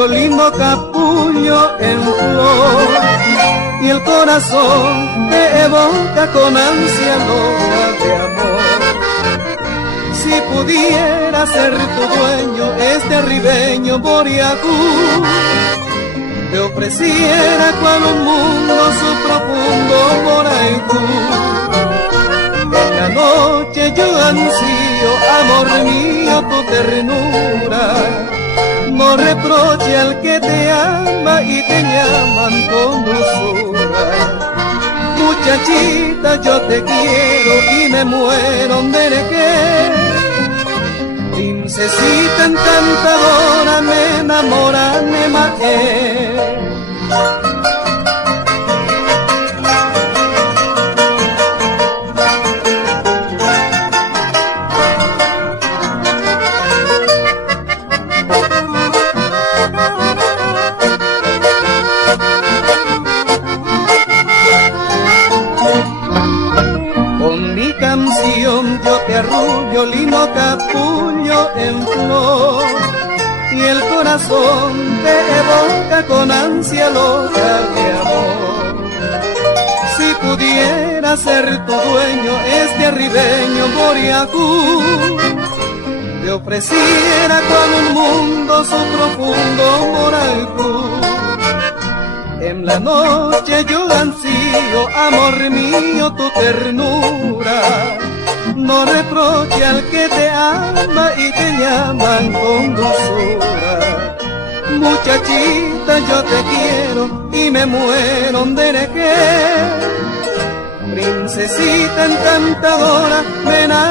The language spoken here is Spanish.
arrullo, lindo capullo en flor, y el corazón te evoca con ansia loca de amor. Si pudiera ser tu dueño este ribeño boriacú, te ofreciera cual un mundo su profundo moraicú. En la noche yo ansío, amor mío, tu ternura. No reproche al que te ama y te llaman con dulzura. Muchachita, yo te quiero y me muero de querer. Princesita encantadora, me enamora, me maté. Con mi canción yo te arrullo, lindo capullo en flor, y el corazón te evoca con ansia loca de amor. Si pudiera ser tu dueño este ribeño boriacú, te ofreciera con un mundo su profundo moraicú. En la noche yo ansío, amor mío, tu ternura. No reproche al que te ama y te llaman con dulzura. Muchachita, yo te quiero y me muero de querer. Princesita encantadora, ven a